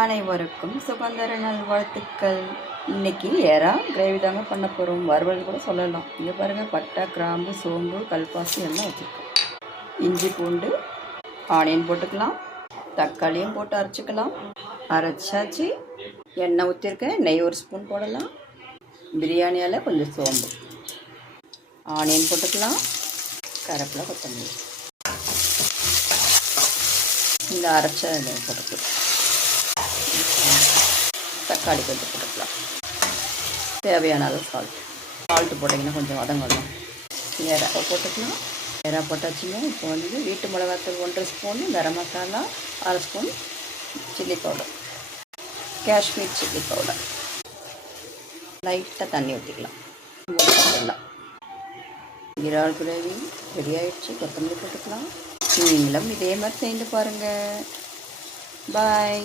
அனைவருக்கும் சுதந்திர நல்வாழ்த்துக்கள். இன்னைக்கு எறா கிரேவி தாங்க பண்ண போகிறோம். வறுவல் கூட சொல்லலாம். இங்கே பாருங்கள், பட்டை, கிராம்பு, சோம்பு, கல்பாசி எல்லாம் வச்சுருக்கோம். இஞ்சி, பூண்டு, ஆனியன் போட்டுக்கலாம். தக்காளியும் போட்டு அரைச்சிக்கலாம். அரைச்சாச்சு. எண்ணெய் ஊற்றிருக்கேன். நெய் ஒரு ஸ்பூன் போடலாம். பிரியாணியால் கொஞ்சம் சோம்பு, ஆனியன் போட்டுக்கலாம். கருவேப்பிலை, கொத்தமல்லி, இந்த அரைச்ச போட்டுக்கலாம். தக்காளி கொஞ்சம் போட்டுக்கலாம். தேவையான அளவு சால்ட்டு போட்டிங்கன்னா கொஞ்சம் வதங்கணும். ஏறாவை போட்டுக்கலாம். ஏறா போட்டாச்சுங்க. இப்போ வீட்டு மிளகாத்தூள் 1.5 spoon, garam masala 1/2 spoon, chilli powder, Kashmir chilli powder, லைட்டாக தண்ணி ஊற்றிக்கலாம். இறால் கிரேவி ரெடி ஆகிடுச்சு. கொத்தமல்லி போட்டுக்கலாம். நீங்களும் இதே மாதிரி செய்து பாருங்கள். பாய்.